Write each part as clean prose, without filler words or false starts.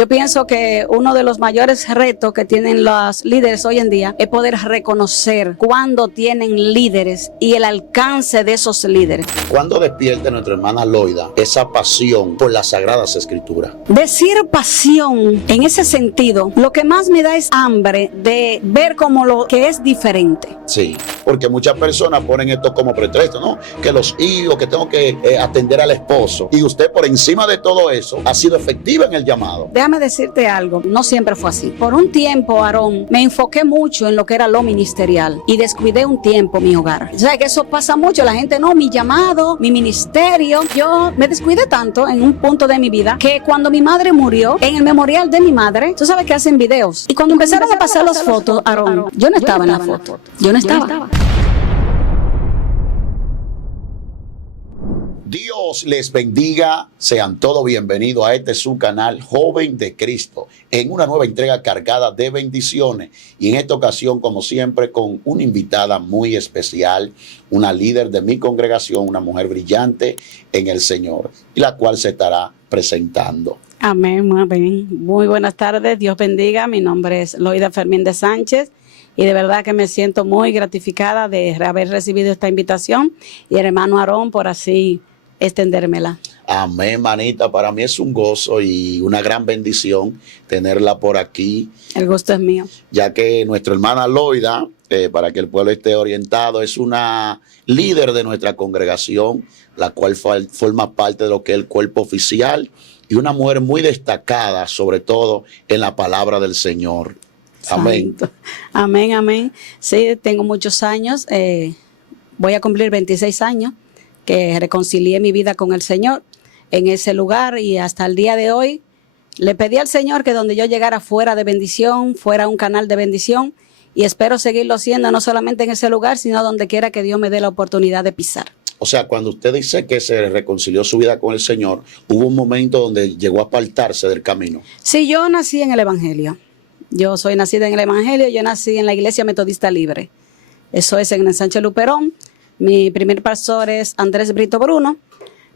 Yo pienso que uno de los mayores retos que tienen los líderes hoy en día es poder reconocer cuándo tienen líderes y el alcance de esos líderes. ¿Cuándo despierta nuestra hermana Loida esa pasión por las Sagradas Escrituras? Decir pasión en ese sentido, lo que más me da es hambre de ver como lo que es diferente. Sí, porque muchas personas ponen esto como pretexto, ¿no? Que los hijos, que tengo que atender al esposo. Y usted por encima de todo eso ha sido efectiva en el llamado. Déjame decirte algo, no siempre fue así. Por un tiempo, Aarón, me enfoqué mucho en lo que era lo ministerial y descuidé un tiempo mi hogar. O sea, que eso pasa mucho. La gente, no, mi llamado, mi ministerio. Yo me descuidé tanto en un punto de mi vida que cuando mi madre murió, en el memorial de mi madre, tú sabes que hacen videos. Y cuando empezaron a pasar las fotos, Aarón, yo no estaba en la foto. Yo no estaba. Dios les bendiga, sean todos bienvenidos a este su canal Joven de Cristo, en una nueva entrega cargada de bendiciones y en esta ocasión, como siempre, con una invitada muy especial, una líder de mi congregación, una mujer brillante en el Señor, y la cual se estará presentando. Amén, muy bien. Muy buenas tardes, Dios bendiga. Mi nombre es Loida Fermíndez Sánchez. Y de verdad que me siento muy gratificada de haber recibido esta invitación y el hermano Aarón por así extendérmela. Amén, manita. Para mí es un gozo y una gran bendición tenerla por aquí. El gusto es mío. Ya que nuestra hermana Loida, para que el pueblo esté orientado, es una líder de nuestra congregación, la cual forma parte de lo que es el cuerpo oficial y una mujer muy destacada, sobre todo en la palabra del Señor. Amén. Santo. Amén, amén. Sí, tengo muchos años. Voy a cumplir 26 años que reconcilié mi vida con el Señor en ese lugar y hasta el día de hoy le pedí al Señor que donde yo llegara fuera de bendición, fuera un canal de bendición y espero seguirlo siendo no solamente en ese lugar, sino donde quiera que Dios me dé la oportunidad de pisar. O sea, cuando usted dice que se reconcilió su vida con el Señor, hubo un momento donde llegó a apartarse del camino. Sí, yo nací en el Evangelio. Yo soy nacida en el Evangelio, yo nací en la Iglesia Metodista Libre. Eso es en el Sánchez Luperón. Mi primer pastor es Andrés Brito Bruno,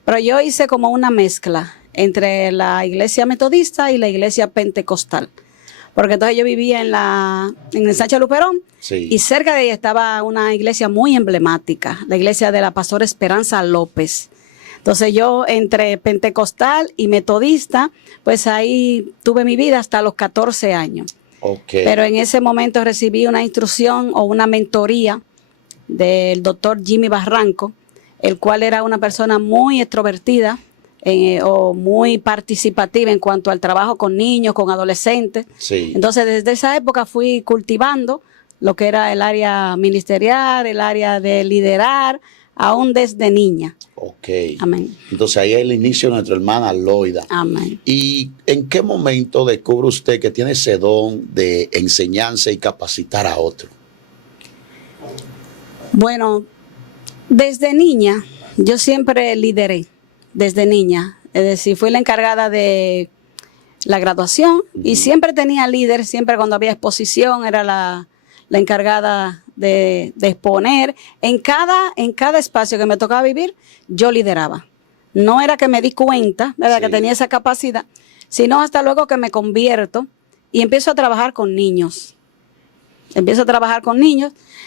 pero yo hice como una mezcla entre la Iglesia Metodista y la Iglesia Pentecostal. Porque entonces yo vivía en el Sánchez Luperón, sí, y cerca de ahí estaba una iglesia muy emblemática, la iglesia de la pastora Esperanza López. Entonces yo entre pentecostal y metodista, pues ahí tuve mi vida hasta los 14 años. Okay. Pero en ese momento recibí una instrucción o una mentoría del doctor Jimmy Barranco, el cual era una persona muy extrovertida o muy participativa en cuanto al trabajo con niños, con adolescentes. Sí. Entonces desde esa época fui cultivando lo que era el área ministerial, el área de liderar, aún desde niña. Ok. Amén. Entonces ahí es el inicio de nuestra hermana Loida. Amén. ¿Y en qué momento descubre usted que tiene ese don de enseñanza y capacitar a otro? Bueno, desde niña, yo siempre lideré, desde niña. Es decir, fui la encargada de la graduación y siempre tenía líder, siempre cuando había exposición era la encargada de exponer. En cada espacio que me tocaba vivir, yo lideraba. No era que me di cuenta, ¿verdad?, que tenía esa capacidad, sino hasta luego que me convierto y empiezo a trabajar con niños.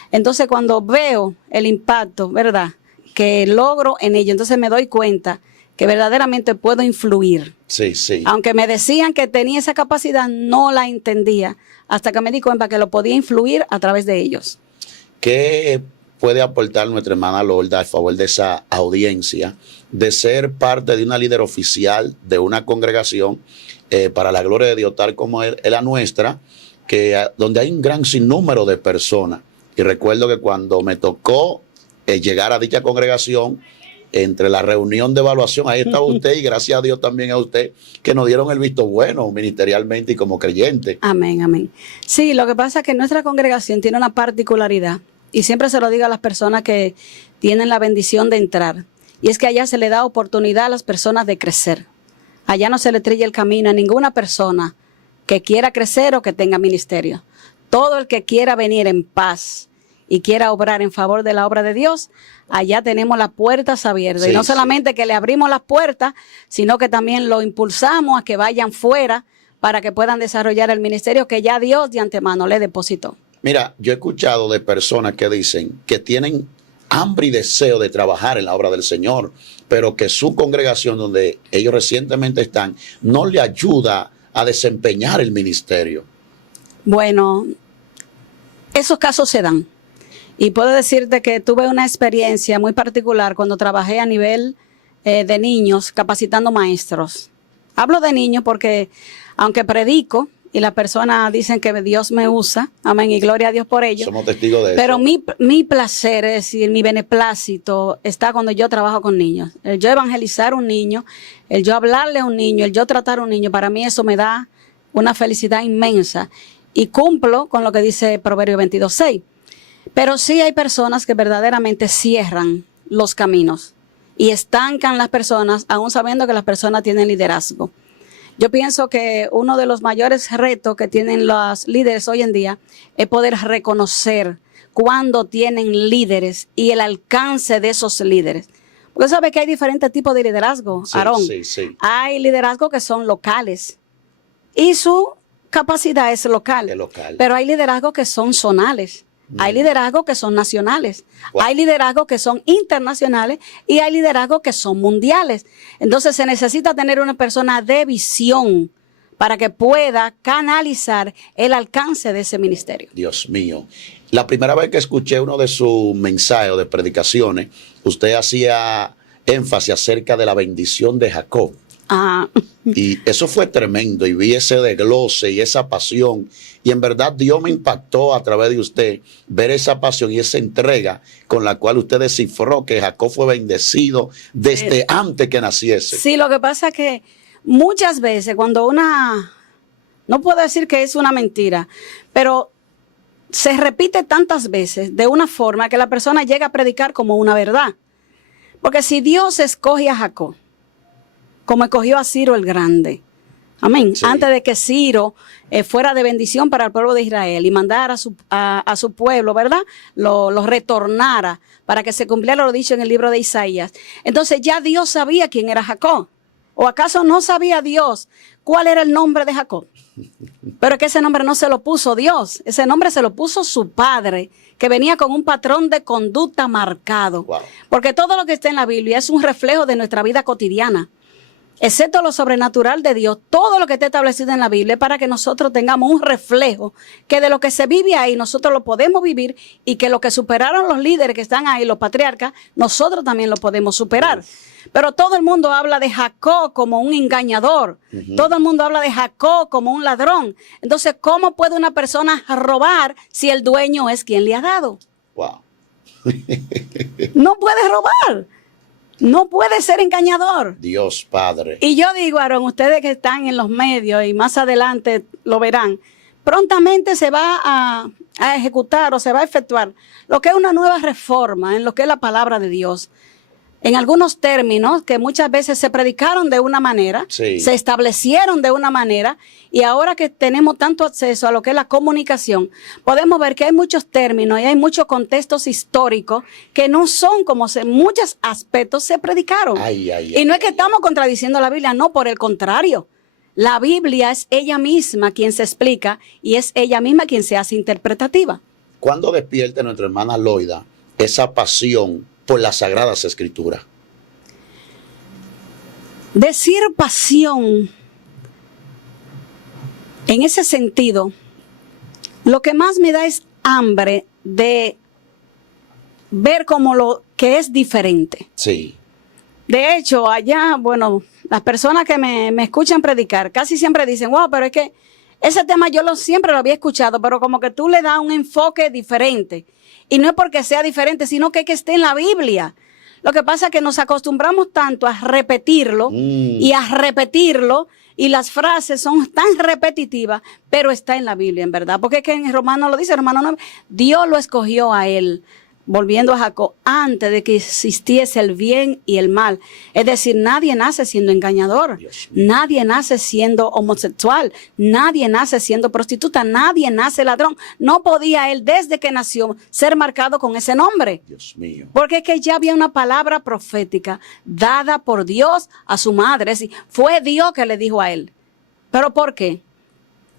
Entonces cuando veo el impacto, ¿verdad?, que logro en ello, entonces me doy cuenta que verdaderamente puedo influir. Sí, sí. Aunque me decían que tenía esa capacidad, no la entendía hasta que me di cuenta que lo podía influir a través de ellos. ¿Qué puede aportar nuestra hermana Loida a favor de esa audiencia de ser parte de una líder oficial de una congregación para la gloria de Dios, tal como es la nuestra, donde hay un gran sinnúmero de personas? Y recuerdo que cuando me tocó llegar a dicha congregación, entre la reunión de evaluación, ahí estaba usted y gracias a Dios también a usted que nos dieron el visto bueno ministerialmente y como creyente. Amén, amén. Sí, lo que pasa es que nuestra congregación tiene una particularidad y siempre se lo digo a las personas que tienen la bendición de entrar, y es que allá se le da oportunidad a las personas de crecer. Allá no se le trilla el camino a ninguna persona que quiera crecer o que tenga ministerio. Todo el que quiera venir en paz y quiera obrar en favor de la obra de Dios, allá tenemos las puertas abiertas. Sí, y no solamente que le abrimos las puertas, sino que también lo impulsamos a que vayan fuera para que puedan desarrollar el ministerio que ya Dios de antemano le depositó. Mira, yo he escuchado de personas que dicen que tienen hambre y deseo de trabajar en la obra del Señor, pero que su congregación donde ellos recientemente están no le ayuda a desempeñar el ministerio. Bueno, esos casos se dan. Y puedo decirte que tuve una experiencia muy particular cuando trabajé a nivel de niños capacitando maestros. Hablo de niños porque aunque predico y las personas dicen que Dios me usa, amén, y gloria a Dios por ello. Somos testigos de eso. Pero mi placer, es decir, mi beneplácito está cuando yo trabajo con niños. El yo evangelizar a un niño, el yo hablarle a un niño, el yo tratar a un niño, para mí eso me da una felicidad inmensa. Y cumplo con lo que dice Proverbio 22:6. Pero sí hay personas que verdaderamente cierran los caminos y estancan las personas, aún sabiendo que las personas tienen liderazgo. Yo pienso que uno de los mayores retos que tienen los líderes hoy en día es poder reconocer cuando tienen líderes y el alcance de esos líderes. Porque sabe que hay diferentes tipos de liderazgo, Sí, Aarón. sí. Hay liderazgos que son locales y su capacidad es local. Es local. Pero hay liderazgos que son zonales. Hay liderazgos que son nacionales, Wow. hay liderazgos que son internacionales y hay liderazgos que son mundiales. Entonces se necesita tener una persona de visión para que pueda canalizar el alcance de ese ministerio. Dios mío. La primera vez que escuché uno de sus mensajes o de predicaciones, usted hacía énfasis acerca de la bendición de Jacob. Ah, Y eso fue tremendo y vi ese desglose y esa pasión. Y en verdad Dios me impactó a través de usted ver esa pasión y esa entrega con la cual usted descifró que Jacob fue bendecido desde antes que naciese. sí, lo que pasa es que muchas veces cuando no puedo decir que es una mentira, pero se repite tantas veces de una forma que la persona llega a predicar como una verdad. Porque si Dios escoge a Jacob, como escogió a Ciro el Grande, amén, Sí. antes de que Ciro fuera de bendición para el pueblo de Israel y mandara a su pueblo, ¿verdad? Lo retornara para que se cumpliera lo dicho en el libro de Isaías. Entonces ya Dios sabía quién era Jacob. ¿O acaso no sabía Dios cuál era el nombre de Jacob? Pero que ese nombre no se lo puso Dios, ese nombre se lo puso su padre, que venía con un patrón de conducta marcado. Wow. Porque todo lo que está en la Biblia es un reflejo de nuestra vida cotidiana. Excepto lo sobrenatural de Dios, todo lo que está establecido en la Biblia es para que nosotros tengamos un reflejo, que de lo que se vive ahí nosotros lo podemos vivir y que lo que superaron los líderes que están ahí, los patriarcas, nosotros también lo podemos superar. Pero todo el mundo habla de Jacob como un engañador, todo el mundo habla de Jacob como un ladrón. Entonces, ¿cómo puede una persona robar si el dueño es quien le ha dado? Wow. No puede robar. No puede ser engañador. Dios Padre. Y yo digo, Aarón, ustedes que están en los medios y más adelante lo verán, prontamente se va a ejecutar o se va a efectuar lo que es una nueva reforma en lo que es la palabra de Dios. En algunos términos que muchas veces se predicaron de una manera, Sí. se establecieron de una manera, y ahora que tenemos tanto acceso a lo que es la comunicación, podemos ver que hay muchos términos y hay muchos contextos históricos que no son como en muchos aspectos se predicaron. Ay, ay, Y no es ay, que estamos contradiciendo la Biblia, no, por el contrario. La Biblia es ella misma quien se explica y es ella misma quien se hace interpretativa. ¿Cuándo despierta nuestra hermana Loida esa pasión por las Sagradas Escrituras? Decir pasión en ese sentido, lo que más me da es hambre de ver como lo que es diferente. Sí. De hecho, allá, bueno, las personas que me escuchan predicar casi siempre dicen, wow, pero es que ese tema yo siempre lo había escuchado, pero como que tú le das un enfoque diferente. Y no es porque sea diferente, sino que esté en la Biblia. Lo que pasa es que nos acostumbramos tanto a repetirlo y a repetirlo, y las frases son tan repetitivas, pero está en la Biblia, en verdad. Porque es que en Romano lo dice, Romano 9, Dios lo escogió a él, volviendo a Jacob, antes de que existiese el bien y el mal. Es decir, nadie nace siendo engañador, nadie nace siendo homosexual, nadie nace siendo prostituta, nadie nace ladrón. No podía él, desde que nació, ser marcado con ese nombre. Dios mío. Porque es que ya había una palabra profética dada por Dios a su madre. Es decir, fue Dios que le dijo a él. ¿Pero por qué?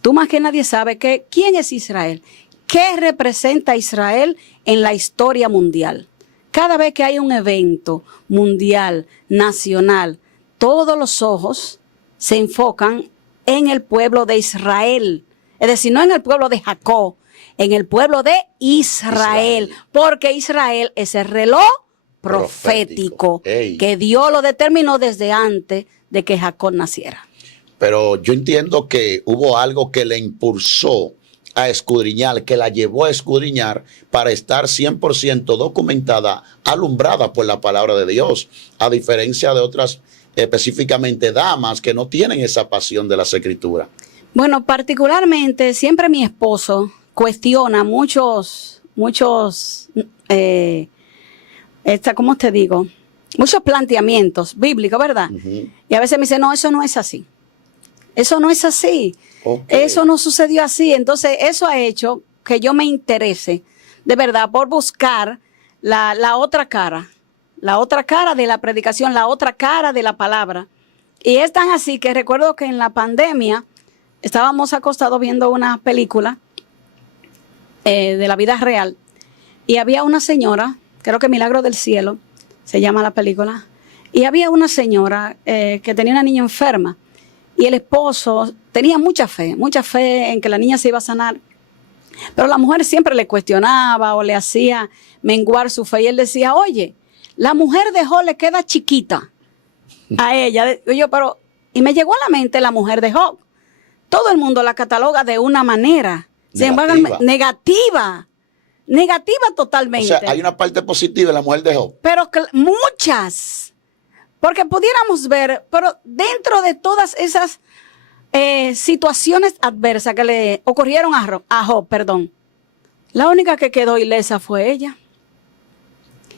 Tú más que nadie sabes que quién es Israel, qué representa Israel en la historia mundial. Cada vez que hay un evento mundial, nacional, todos los ojos se enfocan en el pueblo de Israel. Es decir, no en el pueblo de Jacob, en el pueblo de Israel. Porque Israel es el reloj profético que Dios lo determinó desde antes de que Jacob naciera. Pero yo entiendo que hubo algo que le impulsó a escudriñar, que la llevó a escudriñar para estar 100% documentada, alumbrada por la palabra de Dios, a diferencia de otras, específicamente damas, que no tienen esa pasión de las escrituras. Bueno, particularmente, siempre mi esposo cuestiona muchos, ¿cómo te digo? Muchos planteamientos bíblicos, ¿verdad? Y a veces me dice, no, eso no es así. Eso no es así. Okay. Eso no sucedió así. Entonces, eso ha hecho que yo me interese, de verdad, por buscar la otra cara de la predicación, la otra cara de la palabra. Y es tan así que recuerdo que en la pandemia estábamos acostados viendo una película de la vida real y había una señora, creo que Milagro del Cielo, se llama la película, y había una señora que tenía una niña enferma. Y el esposo tenía mucha fe en que la niña se iba a sanar. Pero la mujer siempre le cuestionaba o le hacía menguar su fe. Y él decía, oye, la mujer de Job le queda chiquita a ella. Y me llegó a la mente la mujer de Job. Todo el mundo la cataloga de una manera. Sin embargo, negativa totalmente. O sea, hay una parte positiva en la mujer de Job. Pero muchas. Porque pudiéramos ver, pero dentro de todas esas situaciones adversas que le ocurrieron a Job, la única que quedó ilesa fue ella.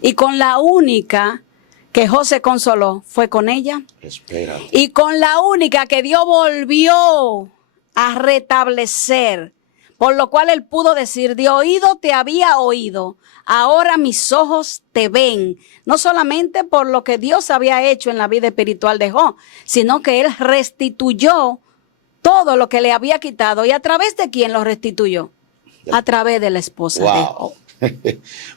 Y con la única que Job se consoló fue con ella. Espera. Y con la única que Dios volvió a restablecer, por lo cual él pudo decir, de oído te había oído, ahora mis ojos te ven. No solamente por lo que Dios había hecho en la vida espiritual de Job, sino que él restituyó todo lo que le había quitado. ¿Y a través de quién lo restituyó? A través de la esposa de Job.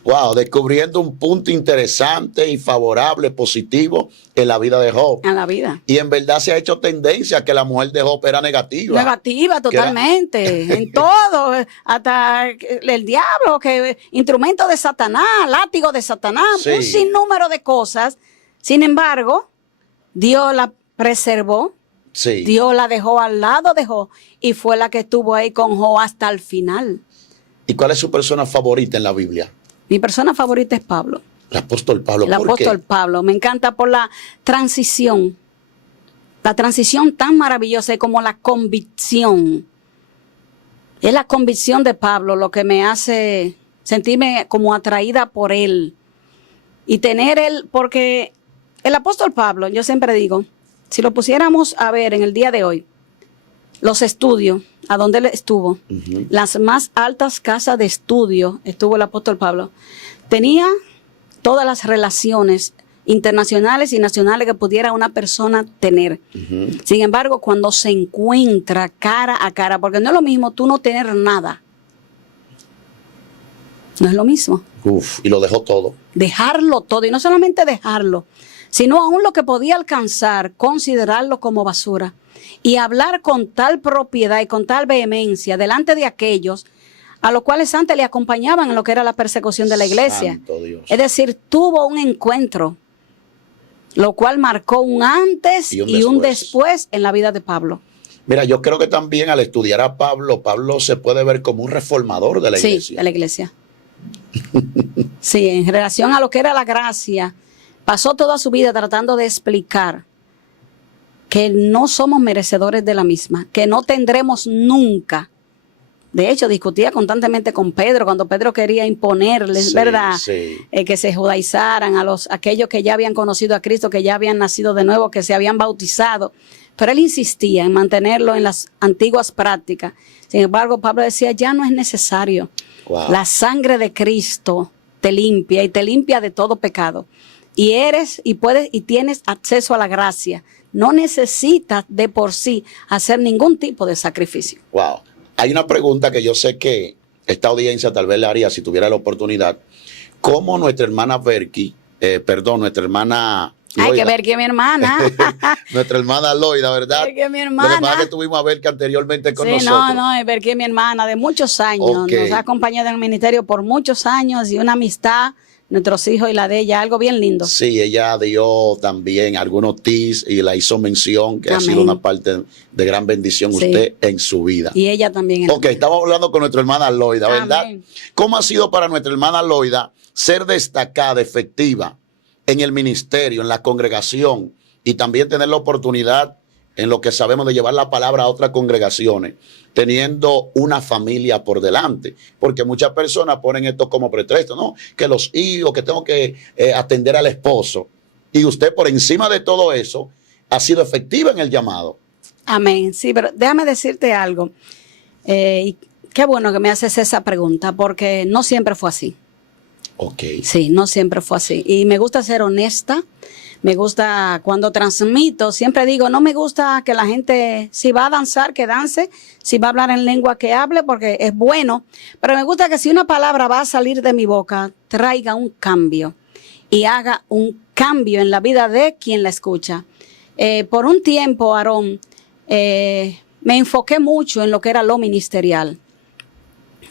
Wow, descubriendo un punto interesante y favorable, positivo en la vida de Job. En la vida. Y en verdad se ha hecho tendencia que la mujer de Job era negativa. Negativa totalmente, en todo, hasta el diablo, que instrumento de Satanás, látigo de Satanás, sí. Un sinnúmero de cosas. Sin embargo, Dios la preservó, sí. Dios la dejó al lado de Job y fue la que estuvo ahí con Job hasta el final. ¿Y cuál es su persona favorita en la Biblia? Mi persona favorita es Pablo. El apóstol Pablo. El apóstol Pablo. Me encanta por la transición tan maravillosa como la convicción. Es la convicción de Pablo lo que me hace sentirme como atraída por él. Y tener él, porque el apóstol Pablo, yo siempre digo, si lo pusiéramos a ver en el día de hoy, los estudios, a donde él estuvo, las más altas casas de estudio, estuvo el apóstol Pablo, tenía todas las relaciones internacionales y nacionales que pudiera una persona tener. Sin embargo, cuando se encuentra cara a cara, porque no es lo mismo tú no tener nada, no es lo mismo. Y lo dejó todo. Dejarlo todo, y no solamente dejarlo, sino aún lo que podía alcanzar, considerarlo como basura. Y hablar con tal propiedad y con tal vehemencia delante de aquellos a los cuales antes le acompañaban en lo que era la persecución de la iglesia. Es decir, tuvo un encuentro, lo cual marcó un antes y un después en la vida de Pablo. Mira, yo creo que también al estudiar a Pablo, Pablo se puede ver como un reformador de la iglesia. Sí, de la iglesia. Sí, en relación a lo que era la gracia, pasó toda su vida tratando de explicar que no somos merecedores de la misma, que no tendremos nunca. De hecho, discutía constantemente con Pedro, cuando Pedro quería imponerles, sí, ¿verdad? Sí. Que se judaizaran a aquellos que ya habían conocido a Cristo, que ya habían nacido de nuevo, que se habían bautizado. Pero él insistía en mantenerlo en las antiguas prácticas. Sin embargo, Pablo decía, ya no es necesario. Wow. La sangre de Cristo te limpia y te limpia de todo pecado. Y eres y puedes y tienes acceso a la gracia. no necesitas de por sí hacer ningún tipo de sacrificio. Wow. Hay una pregunta que yo sé que esta audiencia tal vez le haría si tuviera la oportunidad. ¿Cómo nuestra hermana nuestra hermana Loida? Hay que ver que mi hermana. Nuestra hermana Loida, ¿verdad? Es que mi Lo que pasa hermana. es que tuvimos a Berke anteriormente con Sí, nosotros. no, es ver que mi hermana de muchos años, Ok. nos ha acompañado en el ministerio por muchos años y una amistad, nuestros hijos y la de ella, algo bien lindo. Sí, ella dio también algunos tips y la hizo mención que ha Amén. sido una parte de gran bendición Sí. usted en su vida. Y ella también. Ok, estamos hablando con nuestra hermana Loida, ¿verdad? Amén. ¿Cómo ha sido para nuestra hermana Loida ser destacada, efectiva en el ministerio, en la congregación y también tener la oportunidad en lo que sabemos de llevar la palabra a otras congregaciones, teniendo una familia por delante? Porque muchas personas ponen esto como pretexto, ¿no? Que los hijos, que tengo que atender al esposo. Y usted por encima de todo eso ha sido efectiva en el llamado. Amén. Sí, pero déjame decirte algo. Y qué bueno que me haces esa pregunta, porque no siempre fue así. Ok. Sí, no siempre fue así. Y me gusta ser honesta. Me gusta cuando transmito, siempre digo, no me gusta que la gente, si va a danzar, que dance, si va a hablar en lengua, que hable, porque es bueno. Pero me gusta que si una palabra va a salir de mi boca, traiga un cambio y haga un cambio en la vida de quien la escucha. Por un tiempo, Aarón, me enfoqué mucho en lo que era lo ministerial.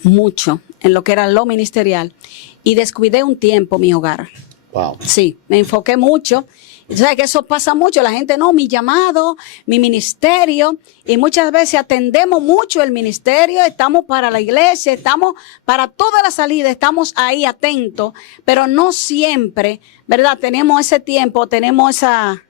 Mucho en lo que era lo ministerial. Y descuidé un tiempo mi hogar. Wow. Sí, me enfoqué mucho. O sea, que eso pasa mucho. La gente, no, mi llamado, mi ministerio. Y muchas veces atendemos mucho el ministerio. Estamos para la iglesia, estamos para toda la salida, estamos ahí atentos. Pero no siempre, ¿verdad? Tenemos ese tiempo, tenemos esa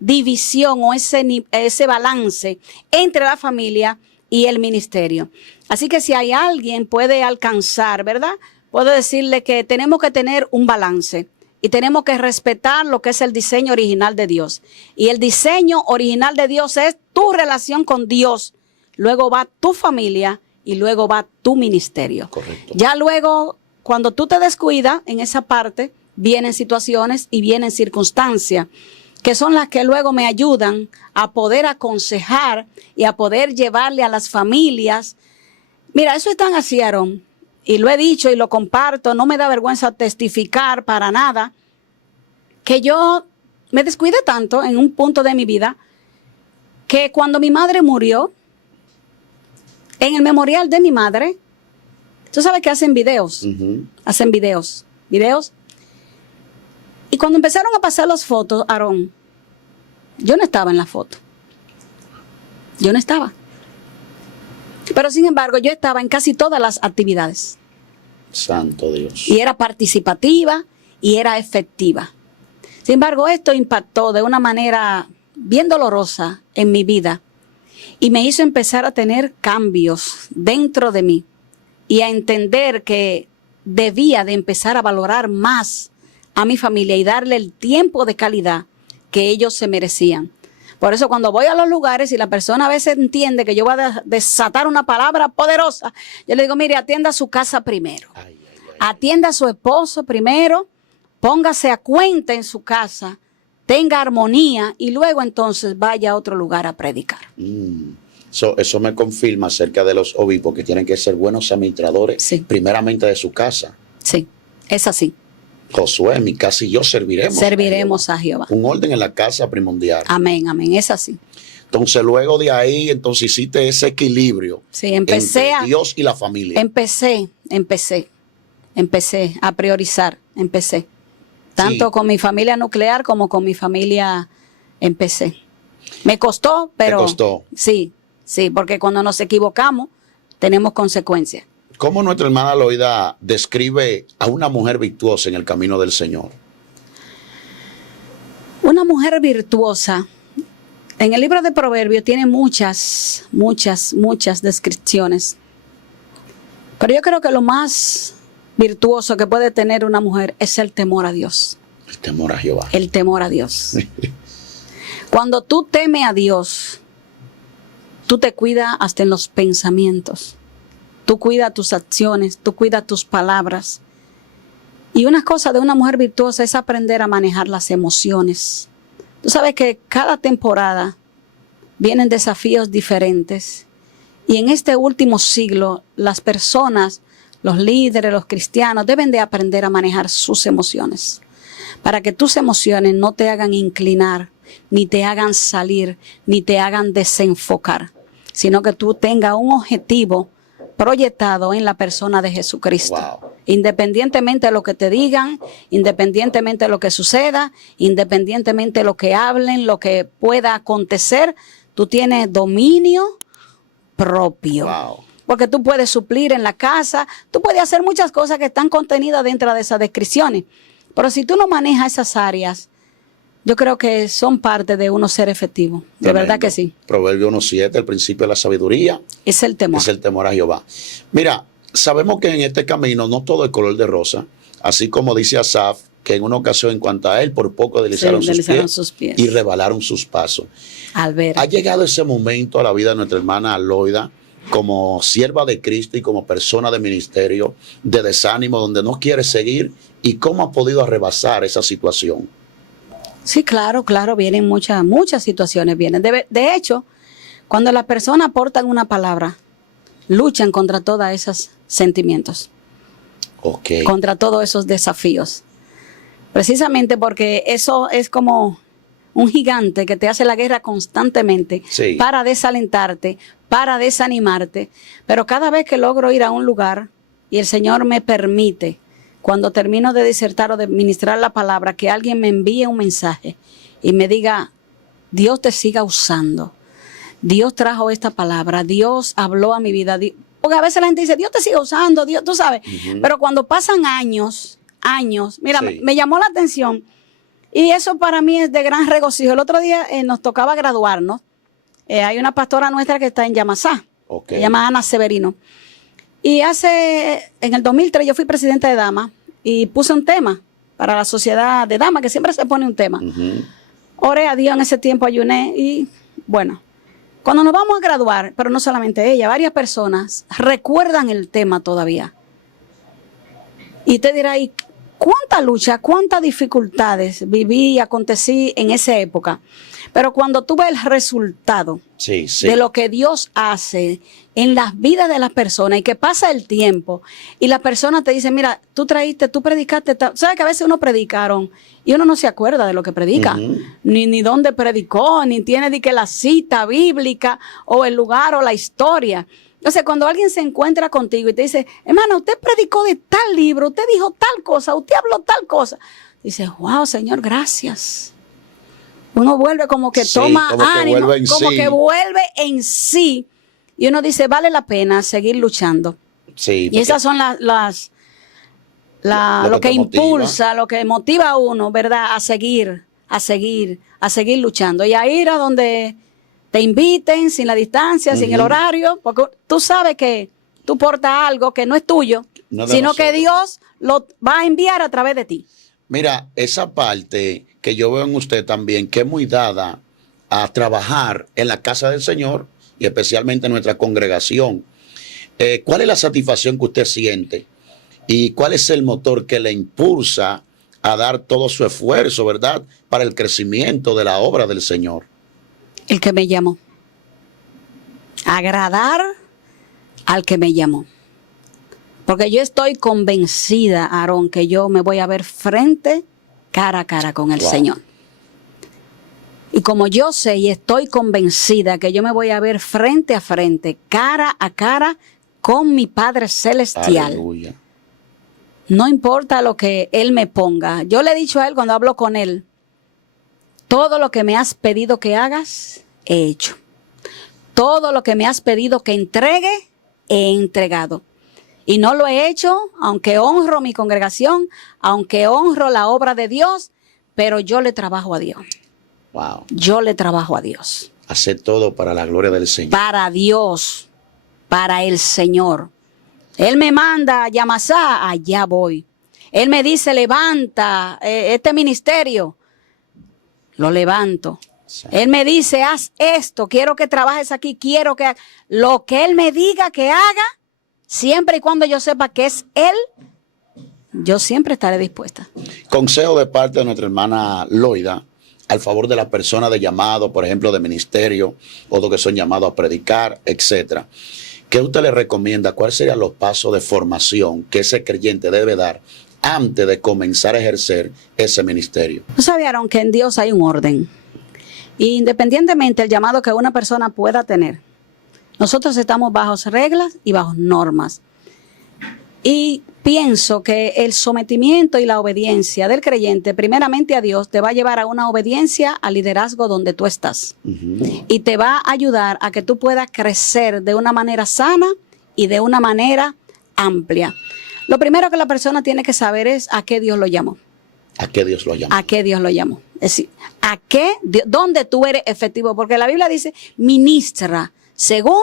división o ese balance entre la familia y el ministerio. Así que si hay alguien puede alcanzar, ¿verdad? Puedo decirle que tenemos que tener un balance y tenemos que respetar lo que es el diseño original de Dios. Y el diseño original de Dios es tu relación con Dios. Luego va tu familia y luego va tu ministerio. Correcto. Ya luego, cuando tú te descuidas en esa parte, vienen situaciones y vienen circunstancias que son las que luego me ayudan a poder aconsejar y a poder llevarle a las familias. Mira, eso es tan así, Aarón. Y lo he dicho y lo comparto, no me da vergüenza testificar para nada, que yo me descuidé tanto en un punto de mi vida que cuando mi madre murió, en el memorial de mi madre, tú sabes que hacen videos, hacen videos. Y cuando empezaron a pasar las fotos, Aarón, yo no estaba en la foto. Yo no estaba. Pero sin embargo, yo estaba en casi todas las actividades. Santo Dios. Y era participativa y era efectiva. Sin embargo, esto impactó de una manera bien dolorosa en mi vida y me hizo empezar a tener cambios dentro de mí y a entender que debía de empezar a valorar más a mi familia y darle el tiempo de calidad que ellos se merecían. Por eso cuando voy a los lugares y la persona a veces entiende que yo voy a desatar una palabra poderosa, yo le digo, mire, atienda su casa primero. Atienda a su esposo primero, póngase a cuenta en su casa, tenga armonía y luego entonces vaya a otro lugar a predicar. Eso me confirma acerca de los obispos que tienen que ser buenos administradores, Sí. primeramente de su casa. Sí, es así. Josué, mi casa y yo serviremos. Serviremos a Jehová. Un orden en la casa primordial. Amén, amén, es así. Entonces, luego de ahí, entonces hiciste ese equilibrio Sí, empecé entre Dios y la familia. Empecé a priorizar, tanto Sí. con mi familia nuclear como con mi familia empecé. Me costó, pero... ¿Te costó? Sí, porque cuando nos equivocamos tenemos consecuencias. ¿Cómo nuestra hermana Loida describe a una mujer virtuosa en el camino del Señor? Una mujer virtuosa, en el libro de Proverbios tiene muchas descripciones. Pero yo creo que lo más virtuoso que puede tener una mujer es el temor a Dios. El temor a Jehová. El temor a Dios. Cuando tú temes a Dios, tú te cuidas hasta en los pensamientos. Tú cuidas tus acciones, tú cuidas tus palabras. Y una cosa de una mujer virtuosa es aprender a manejar las emociones. Tú sabes que cada temporada vienen desafíos diferentes. Y en este último siglo, las personas, los líderes, los cristianos, deben de aprender a manejar sus emociones. Para que tus emociones no te hagan inclinar, ni te hagan salir, ni te hagan desenfocar, sino que tú tengas un objetivo proyectado en la persona de Jesucristo. Wow. Independientemente de lo que te digan, independientemente de lo que suceda, independientemente de lo que hablen, lo que pueda acontecer, tú tienes dominio propio. Wow. Porque tú puedes suplir en la casa, tú puedes hacer muchas cosas que están contenidas dentro de esas descripciones. Pero si tú no manejas esas áreas, yo creo que son parte de uno ser efectivo. De Tremendo. verdad que sí. Proverbio 1:7, el principio de la sabiduría. Es el temor. Es el temor a Jehová. Mira, sabemos que en este camino no todo es color de rosa, así como dice Asaf, que en una ocasión en cuanto a él por poco deslizaron, sus pies y rebalaron sus pasos. Al ver. Ha llegado ese momento a la vida de nuestra hermana Loida, como sierva de Cristo y como persona de ministerio, de desánimo, donde no quiere seguir, y cómo ha podido rebasar esa situación. Sí, claro, vienen muchas situaciones vienen. De hecho, cuando las personas aportan una palabra, luchan contra todos esos sentimientos, contra todos esos desafíos. Precisamente porque eso es como un gigante que te hace la guerra constantemente, sí, para desalentarte, para desanimarte. Pero cada vez que logro ir a un lugar y el Señor me permite, cuando termino de disertar o de ministrar la palabra, que alguien me envíe un mensaje y me diga, Dios te siga usando, Dios trajo esta palabra, Dios habló a mi vida. Porque a veces la gente dice, Dios te sigue usando, Dios, tú sabes. Pero cuando pasan años, mira, sí, me llamó la atención. Y eso para mí es de gran regocijo. El otro día nos tocaba graduarnos. Hay una pastora nuestra que está en Yamasá, se llama Ana Severino. Y en el 2003 yo fui presidenta de Damas y puse un tema para la sociedad de Damas, que siempre se pone un tema. Oré a Dios en ese tiempo, ayuné y bueno, cuando nos vamos a graduar, pero no solamente ella, varias personas recuerdan el tema todavía. Y te dirá, ¿y cuánta lucha, cuántas dificultades viví y acontecí en esa época? Pero cuando tú ves el resultado de lo que Dios hace en las vidas de las personas y que pasa el tiempo y la persona te dice, mira, tú predicaste, ¿sabes que a veces uno predicaron y uno no se acuerda de lo que predica? Ni dónde predicó, ni tiene ni que la cita bíblica o el lugar o la historia. Entonces, cuando alguien se encuentra contigo y te dice, hermano, usted predicó de tal libro, usted dijo tal cosa, usted habló tal cosa, dices, wow, Señor, gracias. Uno vuelve como que toma ánimo, que vuelve en sí. Y uno dice, vale la pena seguir luchando. Sí, y esas son lo que impulsa, lo que motiva a uno, ¿verdad? A seguir luchando. Y a ir a donde te inviten, sin la distancia, sin el horario, porque tú sabes que tú portas algo que no es tuyo, sino que Dios lo va a enviar a través de ti. Mira, esa parte que yo veo en usted también, que es muy dada a trabajar en la casa del Señor y especialmente en nuestra congregación. ¿Cuál es la satisfacción que usted siente? ¿Y cuál es el motor que le impulsa a dar todo su esfuerzo, verdad, para el crecimiento de la obra del Señor? El que me llamó. Agradar al que me llamó. Porque yo estoy convencida, Aarón, que yo me voy a ver cara a cara con el Señor. Y como yo sé y estoy convencida que yo me voy a ver frente a frente, cara a cara con mi Padre Celestial. Aleluya. No importa lo que Él me ponga. Yo le he dicho a Él cuando hablo con Él, todo lo que me has pedido que hagas, he hecho. Todo lo que me has pedido que entregue, he entregado. Y no lo he hecho, aunque honro mi congregación, aunque honro la obra de Dios, pero yo le trabajo a Dios. Wow. Yo le trabajo a Dios. Hacer todo para la gloria del Señor. Para Dios, para el Señor. Él me manda a Yamasá, allá voy. Él me dice, levanta este ministerio. Lo levanto. Sí. Él me dice, haz esto, quiero que trabajes aquí, quiero que... Lo que Él me diga que haga, siempre y cuando yo sepa que es Él, yo siempre estaré dispuesta. Consejo de parte de nuestra hermana Loida al favor de la persona de llamado, por ejemplo, de ministerio, otros que son llamados a predicar, etcétera. ¿Qué usted le recomienda? ¿Cuáles serían los pasos de formación que ese creyente debe dar antes de comenzar a ejercer ese ministerio? ¿No sabían que en Dios hay un orden? Y independientemente del llamado que una persona pueda tener, nosotros estamos bajo reglas y bajo normas. Y pienso que el sometimiento y la obediencia del creyente, primeramente a Dios, te va a llevar a una obediencia al liderazgo donde tú estás. Y te va a ayudar a que tú puedas crecer de una manera sana y de una manera amplia. Lo primero que la persona tiene que saber es a qué Dios lo llamó. ¿A qué Dios lo llamó? ¿A qué Dios lo llamó? Es decir, dónde tú eres efectivo. Porque la Biblia dice, ministra según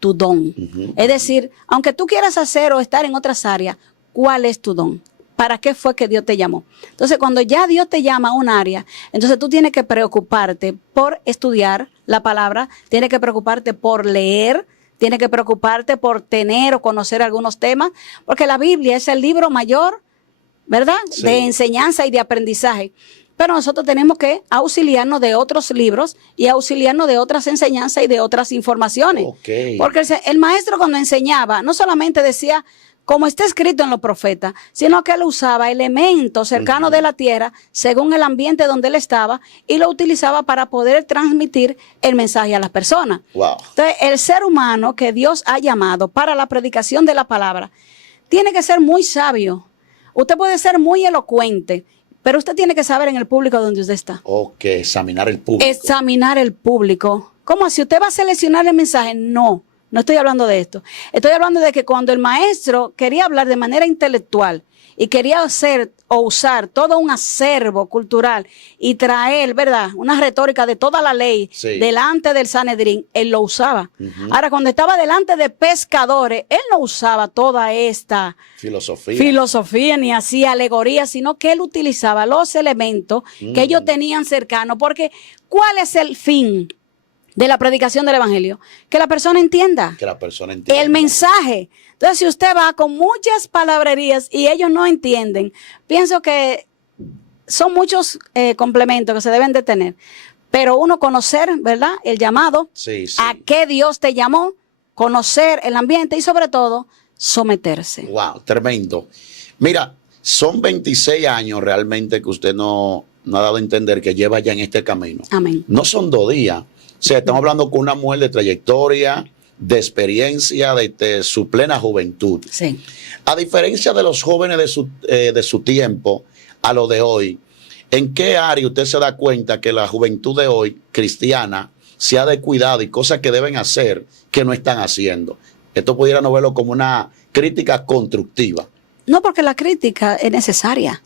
tu don. Es decir, aunque tú quieras hacer o estar en otras áreas, ¿cuál es tu don? ¿Para qué fue que Dios te llamó? Entonces, cuando ya Dios te llama a un área, entonces tú tienes que preocuparte por estudiar la palabra, tienes que preocuparte por leer, tienes que preocuparte por tener o conocer algunos temas, porque la Biblia es el libro mayor, ¿verdad? Sí. De enseñanza y de aprendizaje. Pero nosotros tenemos que auxiliarnos de otros libros y auxiliarnos de otras enseñanzas y de otras informaciones. Okay. Porque el maestro cuando enseñaba no solamente decía como está escrito en los profetas, sino que él usaba elementos cercanos de la tierra según el ambiente donde él estaba y lo utilizaba para poder transmitir el mensaje a las personas. Wow. Entonces, el ser humano que Dios ha llamado para la predicación de la palabra tiene que ser muy sabio. Usted puede ser muy elocuente, pero usted tiene que saber en el público donde usted está. Ok, examinar el público. Examinar el público. ¿Cómo? Si usted va a seleccionar el mensaje, no estoy hablando de esto. Estoy hablando de que cuando el maestro quería hablar de manera intelectual y quería hacer o usar todo un acervo cultural y traer, ¿verdad?, una retórica de toda la ley delante del Sanedrín, él lo usaba. Ahora, cuando estaba delante de pescadores, él no usaba toda esta filosofía ni hacía alegoría, sino que él utilizaba los elementos que ellos tenían cercanos. Porque, ¿cuál es el fin de la predicación del evangelio? Que la persona entienda. Que la persona entienda. El mensaje. Entonces, si usted va con muchas palabrerías y ellos no entienden, pienso que son muchos complementos que se deben de tener. Pero uno conocer, ¿verdad?, el llamado, a qué Dios te llamó, conocer el ambiente y sobre todo, someterse. Wow, tremendo. Mira, son 26 años realmente que usted no ha dado a entender que lleva ya en este camino. Amén. No son 2 días. O sea, estamos hablando con una mujer de trayectoria, de experiencia, de su plena juventud. Sí. A diferencia de los jóvenes de su tiempo a lo de hoy, ¿en qué área usted se da cuenta que la juventud de hoy, cristiana, se ha descuidado y cosas que deben hacer que no están haciendo? Esto pudiéramos verlo como una crítica constructiva. No, porque la crítica es necesaria.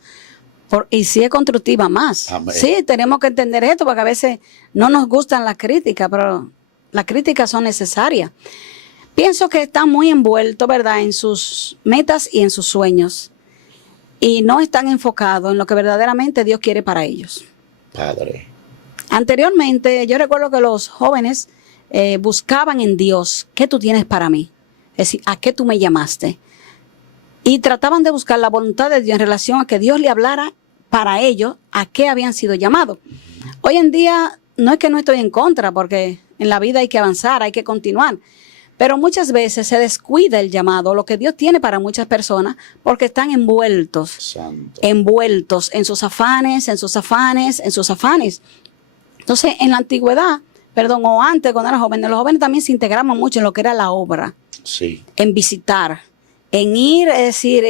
Y si es constructiva más. Amén. Sí, tenemos que entender esto, porque a veces no nos gustan las críticas, pero las críticas son necesarias. Pienso que están muy envueltos, ¿verdad?, en sus metas y en sus sueños. Y no están enfocados en lo que verdaderamente Dios quiere para ellos. Padre. Anteriormente, yo recuerdo que los jóvenes buscaban en Dios, ¿qué tú tienes para mí? Es decir, ¿a qué tú me llamaste? Y trataban de buscar la voluntad de Dios en relación a que Dios le hablara para ellos a qué habían sido llamados. Hoy en día no es que no estoy en contra, porque en la vida hay que avanzar, hay que continuar. Pero muchas veces se descuida el llamado, lo que Dios tiene para muchas personas, porque están envueltos en sus afanes, en sus afanes, en sus afanes. Entonces, en la antigüedad, o antes, cuando eran jóvenes, los jóvenes también se integraban mucho en lo que era la obra. Sí. En visitar. En ir, es decir,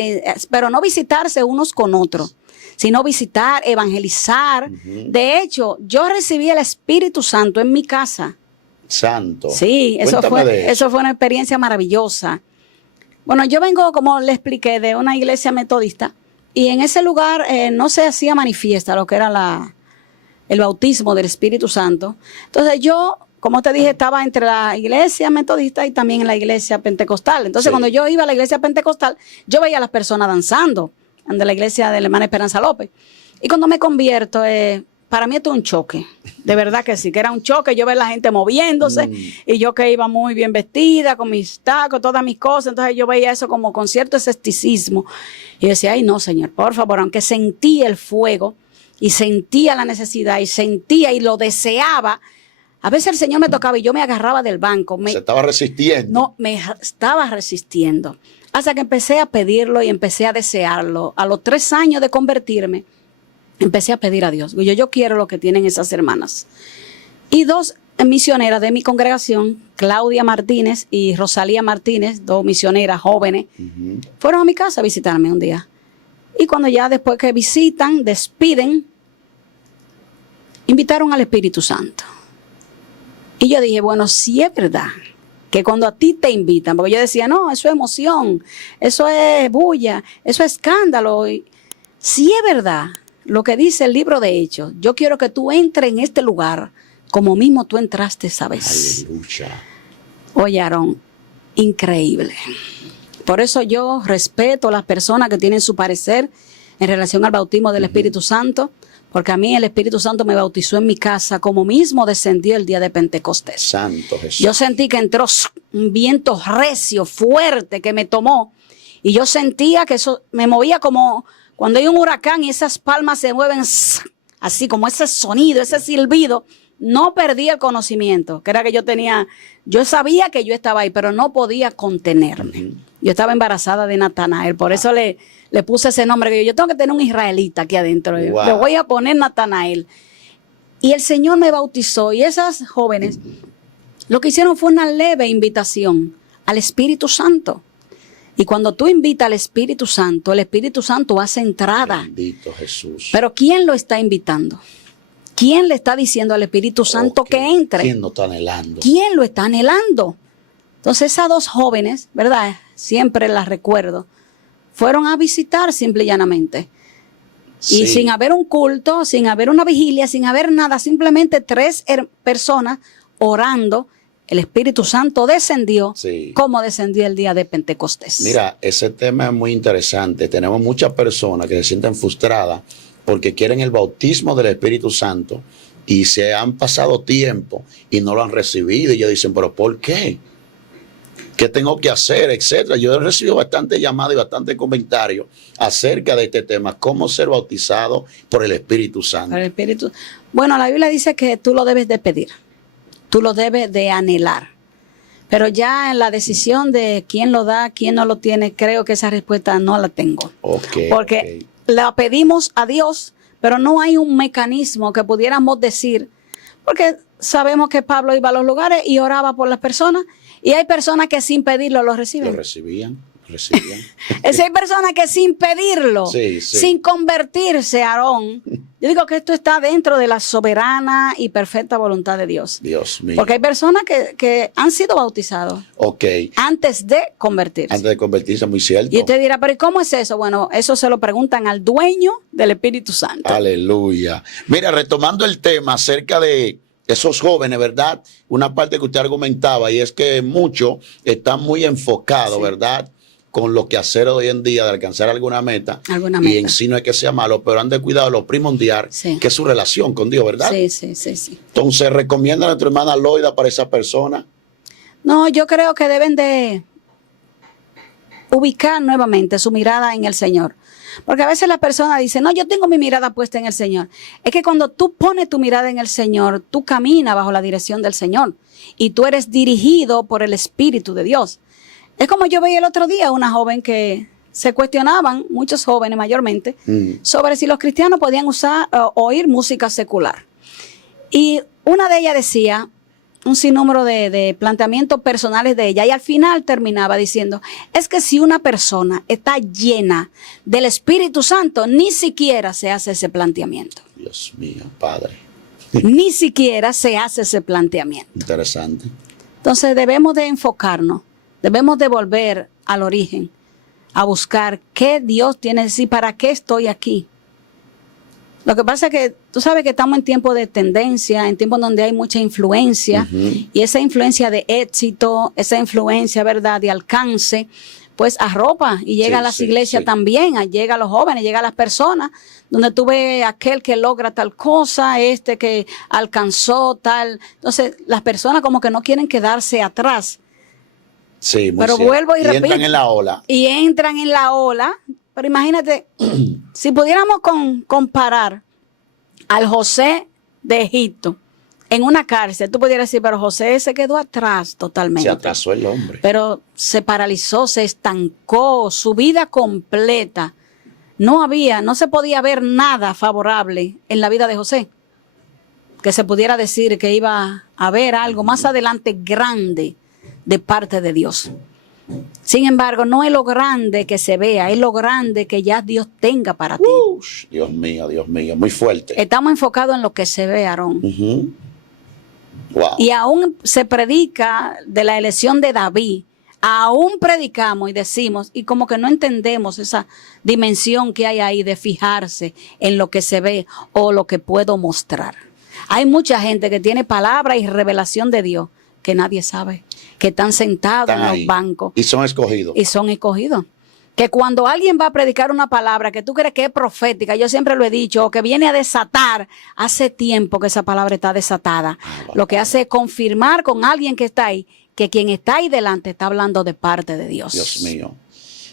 pero no visitarse unos con otros, sino visitar, evangelizar. De hecho, yo recibí el Espíritu Santo en mi casa. Santo. Sí, eso fue una experiencia maravillosa. Bueno, yo vengo, como le expliqué, de una iglesia metodista, y en ese lugar no se hacía manifiesta lo que era el bautismo del Espíritu Santo. Entonces yo, como te dije, estaba entre la iglesia metodista y también en la iglesia pentecostal. Entonces, cuando yo iba a la iglesia pentecostal, yo veía a las personas danzando de la iglesia de la hermana Esperanza López. Y cuando me convierto, para mí esto es un choque. De verdad que sí, que era un choque. Yo ver la gente moviéndose y yo que iba muy bien vestida, con mis tacos, todas mis cosas. Entonces, yo veía eso como con cierto escepticismo. Y yo decía, ay, no, Señor, por favor, aunque sentí el fuego. y sentía la necesidad y sentía y lo deseaba, a veces el Señor me tocaba y yo me agarraba del banco. Se estaba resistiendo. No, me estaba resistiendo. Hasta que empecé a pedirlo y empecé a desearlo. A los 3 años de convertirme, empecé a pedir a Dios. Yo quiero lo que tienen esas hermanas. Y 2 misioneras de mi congregación, Claudia Martínez y Rosalía Martínez, 2 misioneras jóvenes, fueron a mi casa a visitarme un día. Y cuando ya después que visitan, despiden, invitaron al Espíritu Santo. Y yo dije, bueno, si es verdad que cuando a ti te invitan, porque yo decía, no, eso es emoción, eso es bulla, eso es escándalo. Y si es verdad lo que dice el libro de Hechos, yo quiero que tú entres en este lugar como mismo tú entraste esa vez. Aleluya. Oye, Aarón, increíble. Por eso yo respeto a las personas que tienen su parecer en relación al bautismo del Espíritu Santo, porque a mí el Espíritu Santo me bautizó en mi casa como mismo descendió el día de Pentecostés. Santo Jesús. Yo sentí que entró un viento recio, fuerte, que me tomó, y yo sentía que eso me movía como cuando hay un huracán y esas palmas se mueven así, como ese sonido, ese silbido. No perdí el conocimiento, que era que yo sabía que yo estaba ahí, pero no podía contenerme. Yo estaba embarazada de Natanael, por eso le puse ese nombre, que yo tengo que tener un israelita aquí adentro. Wow. Le voy a poner Natanael. Y el Señor me bautizó, y esas jóvenes lo que hicieron fue una leve invitación al Espíritu Santo. Y cuando tú invitas al Espíritu Santo, el Espíritu Santo hace entrada. Bendito Jesús. Pero ¿quién lo está invitando? ¿Quién le está diciendo al Espíritu Santo que entre? ¿Quién lo está anhelando? ¿Quién lo está anhelando? Entonces esas 2 jóvenes, ¿verdad? Siempre las recuerdo. Fueron a visitar simple y llanamente. Sí. Y sin haber un culto, sin haber una vigilia, sin haber nada, simplemente 3 personas orando, el Espíritu Santo descendió, Sí. como descendió el día de Pentecostés. Mira, ese tema es muy interesante. Tenemos muchas personas que se sienten frustradas porque quieren el bautismo del Espíritu Santo y se han pasado tiempo y no lo han recibido. Y ellos dicen, ¿pero por qué? ¿Qué tengo que hacer? Etcétera. Yo he recibido bastante llamadas y bastante comentarios acerca de este tema, cómo ser bautizado por el Espíritu Santo. Por el Espíritu. Bueno, la Biblia dice que tú lo debes de pedir, tú lo debes de anhelar. Pero ya en la decisión de quién lo da, quién no lo tiene, creo que esa respuesta no la tengo. Porque la pedimos a Dios, pero no hay un mecanismo que pudiéramos decir, porque sabemos que Pablo iba a los lugares y oraba por las personas, y hay personas que sin pedirlo lo reciben. Lo recibían. Hay personas que sin pedirlo, sí. sin convertirse, Aarón, yo digo que esto está dentro de la soberana y perfecta voluntad de Dios. Dios mío. Porque hay personas que han sido bautizados antes de convertirse. Antes de convertirse, muy cierto. Y usted dirá, pero ¿y cómo es eso? Bueno, eso se lo preguntan al dueño del Espíritu Santo. Aleluya. Mira, retomando el tema acerca de esos jóvenes, ¿verdad? Una parte que usted argumentaba, y es que muchos están muy enfocados, ¿verdad?, con lo que hacer hoy en día de alcanzar alguna meta. Y en sí no es que sea malo, pero han descuidado lo primordial, que es su relación con Dios, ¿verdad? Sí. Entonces, ¿recomienda a nuestra hermana Loida para esa persona? No, yo creo que deben de ubicar nuevamente su mirada en el Señor. Porque a veces la persona dice, no, yo tengo mi mirada puesta en el Señor. Es que cuando tú pones tu mirada en el Señor, tú caminas bajo la dirección del Señor y tú eres dirigido por el Espíritu de Dios. Es como yo veía el otro día una joven que se cuestionaban, muchos jóvenes mayormente, sobre si los cristianos podían oír música secular. Y una de ellas decía un sinnúmero de planteamientos personales de ella, y al final terminaba diciendo, es que si una persona está llena del Espíritu Santo, ni siquiera se hace ese planteamiento. Dios mío, Padre. Ni siquiera se hace ese planteamiento. Interesante. Entonces debemos de enfocarnos, debemos de volver al origen, a buscar qué Dios tiene que decir, para qué estoy aquí. Lo que pasa es que tú sabes que estamos en tiempos de tendencia, en tiempos donde hay mucha influencia, y esa influencia de éxito, esa influencia, ¿verdad?, de alcance, pues arropa y llega a las iglesias también, llega a los jóvenes, llega a las personas, donde tú ves aquel que logra tal cosa, que alcanzó tal. Entonces, las personas como que no quieren quedarse atrás. Sí, muy pero cierto. vuelvo y repito. Entran en la ola. Y entran en la ola. Pero imagínate, si pudiéramos comparar al José de Egipto en una cárcel, tú pudieras decir, pero José se quedó atrás totalmente. Se atrasó el hombre. Pero se paralizó, se estancó, su vida completa. No se podía ver nada favorable en la vida de José. Que se pudiera decir que iba a haber algo más adelante grande de parte de Dios. Sin embargo, no es lo grande que se vea, es lo grande que ya Dios tenga para ti. Dios mío, muy fuerte. Estamos enfocados en lo que se ve, Aarón. Wow. Y aún se predica de la elección de David. Aún predicamos y decimos, y como que no entendemos esa dimensión que hay ahí de fijarse en lo que se ve o lo que puedo mostrar. Hay mucha gente que tiene palabra y revelación de Dios que nadie sabe, que están sentados en los bancos. Y son escogidos. Y son escogidos. Que cuando alguien va a predicar una palabra que tú crees que es profética, yo siempre lo he dicho, o que viene a desatar, hace tiempo que esa palabra está desatada. Lo que hace es confirmar con alguien que está ahí, que quien está ahí delante está hablando de parte de Dios. Dios mío.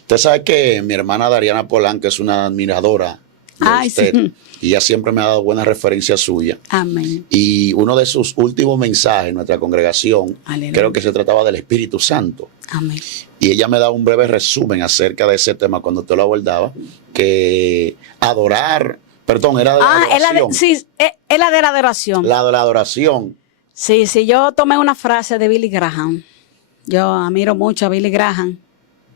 Usted sabe que mi hermana Dariana Polanco es una admiradora de usted. Sí. Y ella siempre me ha dado buenas referencias suyas. Amén. Y uno de sus últimos mensajes en nuestra congregación, Aleluya, creo que se trataba del Espíritu Santo. Amén. Y ella me da un breve resumen acerca de ese tema cuando usted lo abordaba, que adorar, perdón, era de la adoración. Sí, es la de la adoración. La de la adoración. Sí, yo tomé una frase de Billy Graham. Yo admiro mucho a Billy Graham,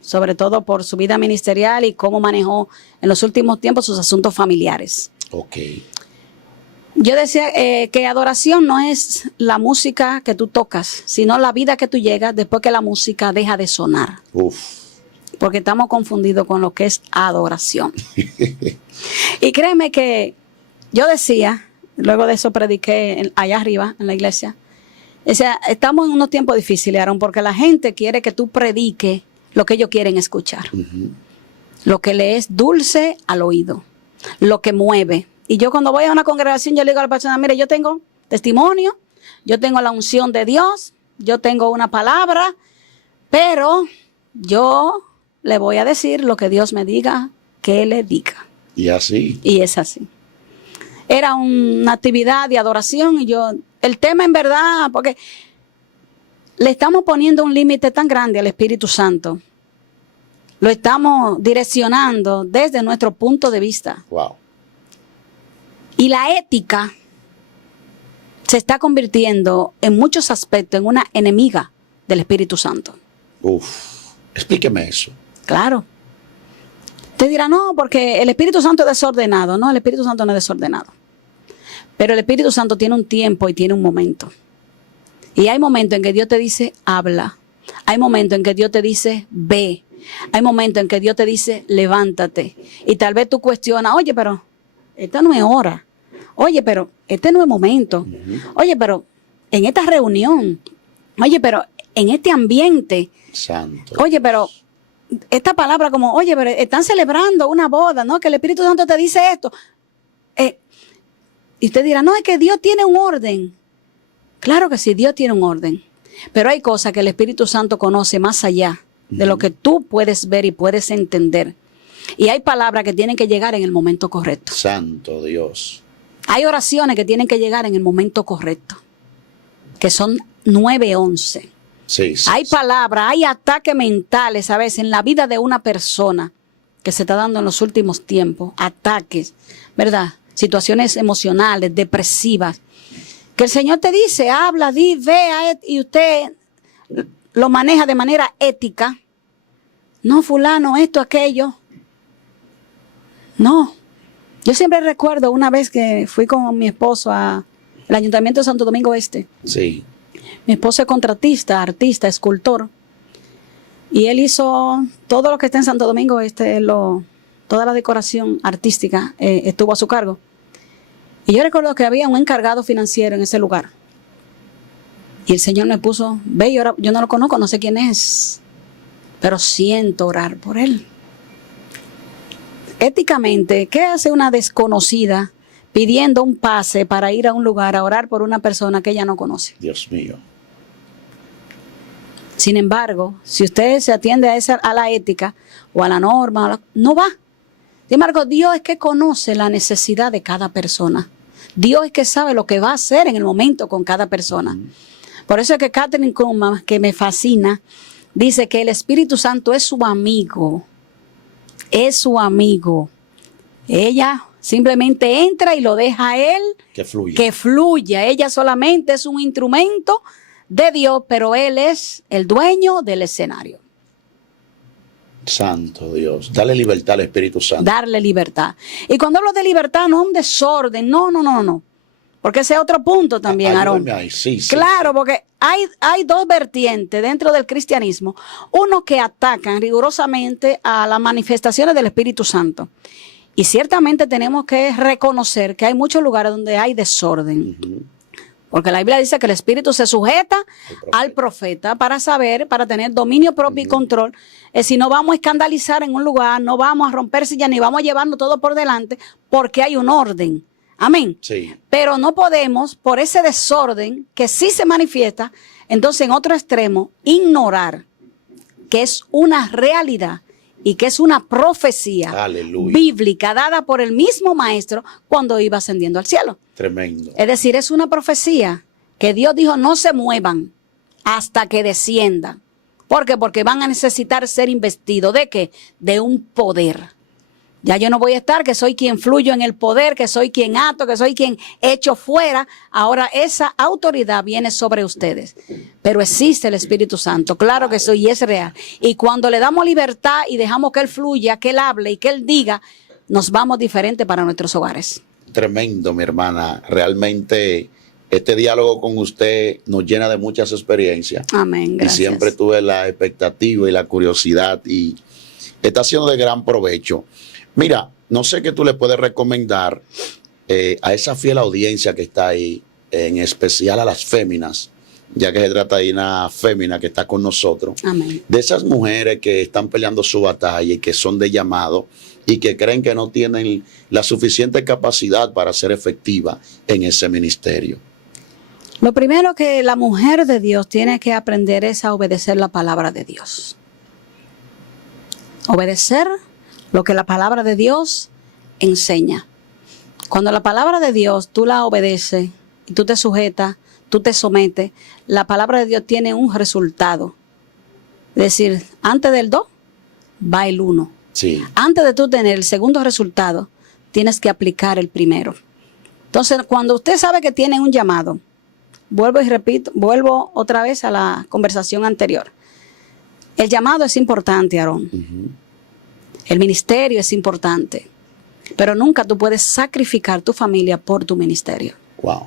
sobre todo por su vida ministerial y cómo manejó en los últimos tiempos sus asuntos familiares. Ok. Yo decía que adoración no es la música que tú tocas, sino la vida que tú llegas después que la música deja de sonar. Porque estamos confundidos con lo que es adoración. Y créeme que yo decía, luego de eso prediqué allá arriba en la iglesia, o sea, estamos en unos tiempos difíciles, Aarón, porque la gente quiere que tú prediques lo que ellos quieren escuchar. Lo que le es dulce al oído, lo que mueve. Y yo cuando voy a una congregación, yo le digo a la persona, mire, yo tengo testimonio, yo tengo la unción de Dios, yo tengo una palabra, pero yo le voy a decir lo que Dios me diga que le diga. Y así. Y es así. Era una actividad de adoración y el tema en verdad, porque le estamos poniendo un límite tan grande al Espíritu Santo. Lo estamos direccionando desde nuestro punto de vista. Wow. Y la ética se está convirtiendo en muchos aspectos en una enemiga del Espíritu Santo. Explíqueme eso. Claro. Usted dirá, no, porque el Espíritu Santo es desordenado. No, el Espíritu Santo no es desordenado. Pero el Espíritu Santo tiene un tiempo y tiene un momento. Y hay momentos en que Dios te dice, habla. Hay momentos en que Dios te dice, ve. Hay momentos en que Dios te dice, levántate. Y tal vez tú cuestionas, oye, pero esta no es hora. Oye, pero este no es momento. Oye, pero en esta reunión. Oye, pero en este ambiente. Santo. Oye, pero esta palabra como, oye, pero están celebrando una boda, ¿no? Que el Espíritu Santo te dice esto. Y usted dirá, no, es que Dios tiene un orden. Claro que sí, Dios tiene un orden. Pero hay cosas que el Espíritu Santo conoce más allá de lo que tú puedes ver y puedes entender. Y hay palabras que tienen que llegar en el momento correcto. Santo Dios. Hay oraciones que tienen que llegar en el momento correcto, que son 9:11. Sí, hay palabras, hay ataques mentales a veces en la vida de una persona que se está dando en los últimos tiempos, ataques, ¿verdad? Situaciones emocionales, depresivas, que el Señor te dice, habla, di, vea, y usted lo maneja de manera ética. No, fulano, esto, aquello. No. Yo siempre recuerdo una vez que fui con mi esposo al Ayuntamiento de Santo Domingo Este. Sí. Mi esposo es contratista, artista, escultor. Y él hizo todo lo que está en Santo Domingo Este, toda la decoración artística estuvo a su cargo. Y yo recuerdo que había un encargado financiero en ese lugar. Y el Señor me puso, ve, yo no lo conozco, no sé quién es, pero siento orar por él. Éticamente, ¿qué hace una desconocida pidiendo un pase para ir a un lugar a orar por una persona que ella no conoce? Dios mío. Sin embargo, si usted se atiende a la ética o a la norma, no va. Sin embargo, Dios es que conoce la necesidad de cada persona. Dios es que sabe lo que va a hacer en el momento con cada persona. Por eso es que Catherine Kuhlman, que me fascina, dice que el Espíritu Santo es su amigo. Es su amigo. Ella simplemente entra y lo deja a él que fluya. Ella solamente es un instrumento de Dios, pero él es el dueño del escenario. Santo Dios, dale libertad al Espíritu Santo. Darle libertad. Y cuando hablo de libertad, no un desorden, no. Porque ese es otro punto también, Aarón. Sí, claro, porque hay dos vertientes dentro del cristianismo. Uno que atacan rigurosamente a las manifestaciones del Espíritu Santo. Y ciertamente tenemos que reconocer que hay muchos lugares donde hay desorden. Porque la Biblia dice que el Espíritu se sujeta al profeta para saber, para tener dominio propio y control. Si no vamos a escandalizar en un lugar, no vamos a romper sillas, ni vamos llevando todo por delante, porque hay un orden. Amén. Sí. Pero no podemos, por ese desorden que sí se manifiesta, entonces en otro extremo, ignorar que es una realidad y que es una profecía bíblica dada por el mismo maestro cuando iba ascendiendo al cielo. Tremendo. Es decir, es una profecía que Dios dijo no se muevan hasta que desciendan. ¿Por qué? Porque van a necesitar ser investidos. ¿De qué? De un poder. Ya yo no voy a estar, que soy quien fluyo en el poder, que soy quien ato, que soy quien echo fuera. Ahora esa autoridad viene sobre ustedes. Pero existe el Espíritu Santo, claro que soy y es real. Y cuando le damos libertad y dejamos que Él fluya, que Él hable y que Él diga, nos vamos diferente para nuestros hogares. Tremendo, mi hermana. Realmente este diálogo con usted nos llena de muchas experiencias. Amén, gracias. Y siempre tuve la expectativa y la curiosidad y está siendo de gran provecho. Mira, no sé qué tú le puedes recomendar a esa fiel audiencia que está ahí, en especial a las féminas, ya que se trata de una fémina que está con nosotros. Amén. De esas mujeres que están peleando su batalla y que son de llamado y que creen que no tienen la suficiente capacidad para ser efectiva en ese ministerio. Lo primero que la mujer de Dios tiene que aprender es a obedecer la palabra de Dios. Obedecer lo que la palabra de Dios enseña. Cuando la palabra de Dios tú la obedeces y tú te sujetas, tú te sometes, la palabra de Dios tiene un resultado. Es decir, antes del 2 va el 1. Sí. Antes de tú tener el segundo resultado, tienes que aplicar el primero. Entonces, cuando usted sabe que tiene un llamado, vuelvo otra vez a la conversación anterior. El llamado es importante, Aarón. El ministerio es importante, pero nunca tú puedes sacrificar tu familia por tu ministerio. Wow.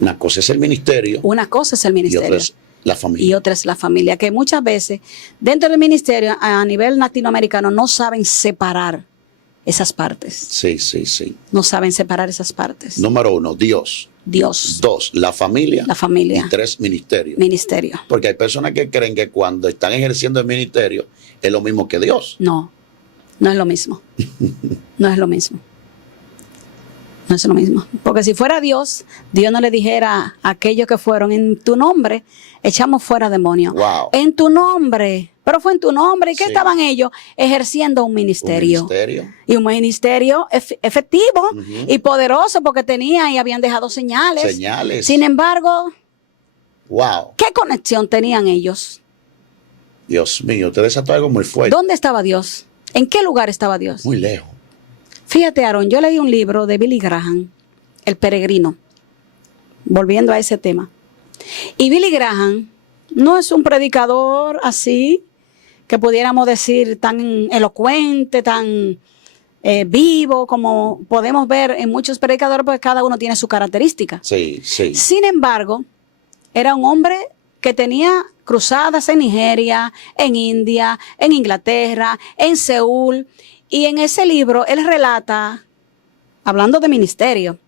Una cosa es el ministerio. Una cosa es el ministerio. Y otra es la familia. Y otra es la familia, que muchas veces dentro del ministerio a nivel latinoamericano no saben separar esas partes. Sí. No saben separar esas partes. Número 1, Dios. 2, la familia. La familia. Y 3, ministerio. Ministerio. Porque hay personas que creen que cuando están ejerciendo el ministerio es lo mismo que Dios. No es lo mismo. No es lo mismo. No es lo mismo. Porque si fuera Dios, Dios no le dijera a aquellos que fueron en tu nombre, echamos fuera demonios. Wow. En tu nombre. Pero fue en tu nombre. ¿Y qué estaban ellos? Ejerciendo un ministerio. Un ministerio. Y un ministerio efectivo y poderoso porque tenían y habían dejado señales. Señales. Sin embargo, wow. ¿qué conexión tenían ellos? Dios mío, te desató algo muy fuerte. ¿Dónde estaba Dios? ¿En qué lugar estaba Dios? Muy lejos. Fíjate, Aarón, yo leí un libro de Billy Graham, El Peregrino, volviendo a ese tema. Y Billy Graham no es un predicador así, que pudiéramos decir tan elocuente, tan vivo, como podemos ver en muchos predicadores, porque cada uno tiene su característica. Sí. Sin embargo, era un hombre que tenía cruzadas en Nigeria, en India, en Inglaterra, en Seúl. Y en ese libro él relata, hablando de ministerio,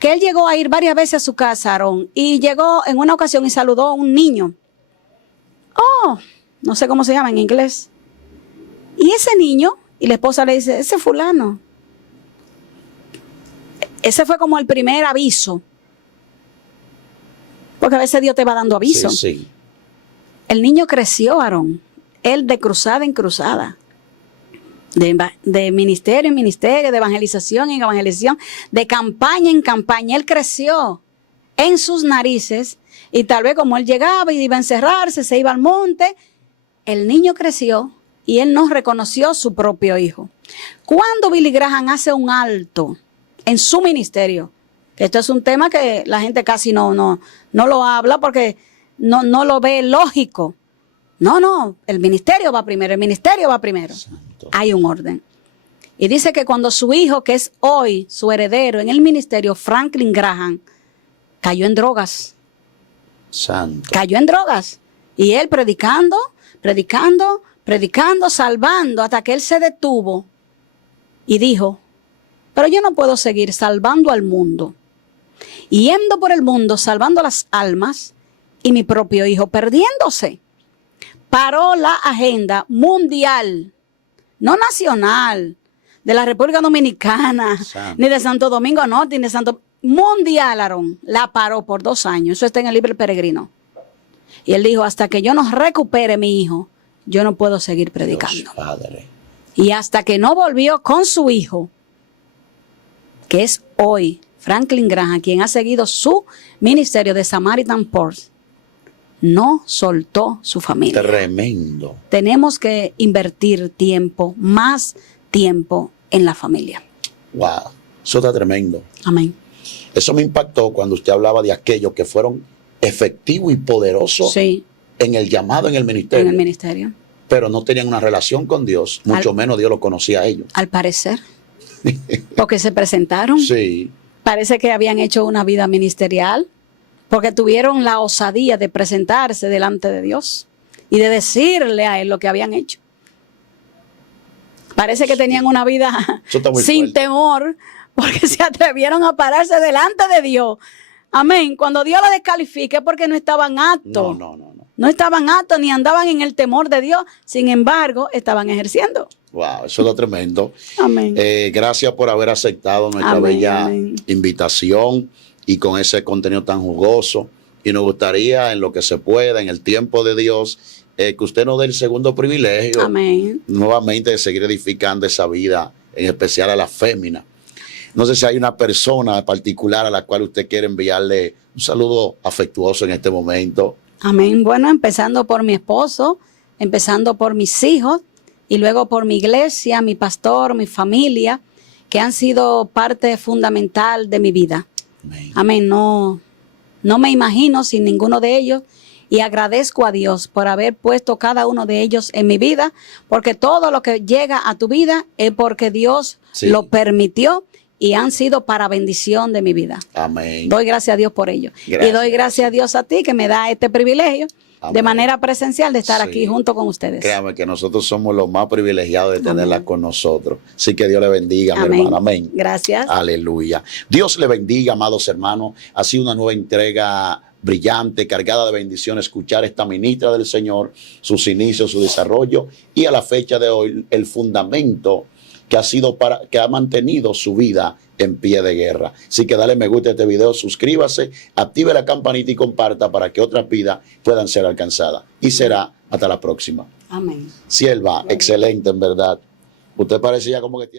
que él llegó a ir varias veces a su casa, Aarón, y llegó en una ocasión y saludó a un niño. No sé cómo se llama en inglés. Y ese niño, y la esposa le dice, ese fulano. Ese fue como el primer aviso. Porque a veces Dios te va dando aviso. Sí. El niño creció, Aarón. Él de cruzada en cruzada. de ministerio en ministerio, de evangelización en evangelización, de campaña en campaña. Él creció en sus narices y tal vez como él llegaba y iba a encerrarse, se iba al monte, el niño creció y él no reconoció su propio hijo. Cuando Billy Graham hace un alto en su ministerio, esto es un tema que la gente casi no lo habla porque no lo ve lógico. No, el ministerio va primero, el ministerio va primero. Santo. Hay un orden. Y dice que cuando su hijo, que es hoy su heredero en el ministerio, Franklin Graham, cayó en drogas. Santo. Cayó en drogas. Y él predicando, salvando, hasta que él se detuvo y dijo, pero yo no puedo seguir salvando al mundo, yendo por el mundo, salvando las almas, y mi propio hijo perdiéndose. Paró la agenda mundial, no nacional, de la República Dominicana, Santo. ni de Santo Domingo Norte, ni de Santo... Mundial, Aarón, la paró por 2 años. Eso está en el libro El Peregrino. Y él dijo, hasta que yo no recupere mi hijo, yo no puedo seguir predicando. Dios, Padre. Y hasta que no volvió con su hijo, que es hoy Franklin Graham, quien ha seguido su ministerio de Samaritan Purse, no soltó su familia. Tremendo. Tenemos que invertir tiempo, más tiempo en la familia. Wow. Eso está tremendo. Amén. Eso me impactó cuando usted hablaba de aquellos que fueron efectivos y poderosos Sí, en el llamado, en el ministerio, en el ministerio. pero no tenían una relación con Dios, mucho menos Dios los conocía a ellos. Al parecer. Porque se presentaron. Sí, Parece que habían hecho una vida ministerial. Porque tuvieron la osadía de presentarse delante de Dios. Y de decirle a él lo que habían hecho. Parece que tenían una vida Eso está muy sin fuerte. temor. Porque se atrevieron a pararse delante de Dios. Amén. Cuando Dios la descalifique es porque no estaban aptos. no. No estaban aptos ni andaban en el temor de Dios. Sin embargo, estaban ejerciendo. Wow, eso es lo tremendo. Amén. Gracias por haber aceptado nuestra Amén, bella amén. invitación y con ese contenido tan jugoso. Y nos gustaría, en lo que se pueda, en el tiempo de Dios, que usted nos dé el segundo privilegio Amén. nuevamente de seguir edificando esa vida, en especial a la fémina. No sé si hay una persona particular a la cual usted quiere enviarle un saludo afectuoso en este momento. Amén. Bueno, empezando por mi esposo, empezando por mis hijos y luego por mi iglesia, mi pastor, mi familia, que han sido parte fundamental de mi vida. Amén. Amén. No me imagino sin ninguno de ellos y agradezco a Dios por haber puesto cada uno de ellos en mi vida, porque todo lo que llega a tu vida es porque Dios Sí. lo permitió y han sido para bendición de mi vida. Amén. Doy gracias a Dios por ello. Gracias. Y doy gracias a Dios a ti que me da este privilegio Amén. de manera presencial de estar Sí. aquí junto con ustedes. Créame que nosotros somos los más privilegiados de tenerla Amén. con nosotros. Así que Dios le bendiga, mi Amén. hermano. Amén. Gracias. Aleluya. Dios le bendiga, amados hermanos. Ha sido una nueva entrega brillante, cargada de bendiciones, escuchar esta ministra del Señor, sus inicios, su desarrollo y a la fecha de hoy el fundamento que ha mantenido su vida en pie de guerra. Así que dale me gusta a este video, suscríbase, active la campanita y comparta para que otras vidas puedan ser alcanzadas. Y será hasta la próxima. Amén. Sierva, excelente en verdad. Usted parece ya como que tiene...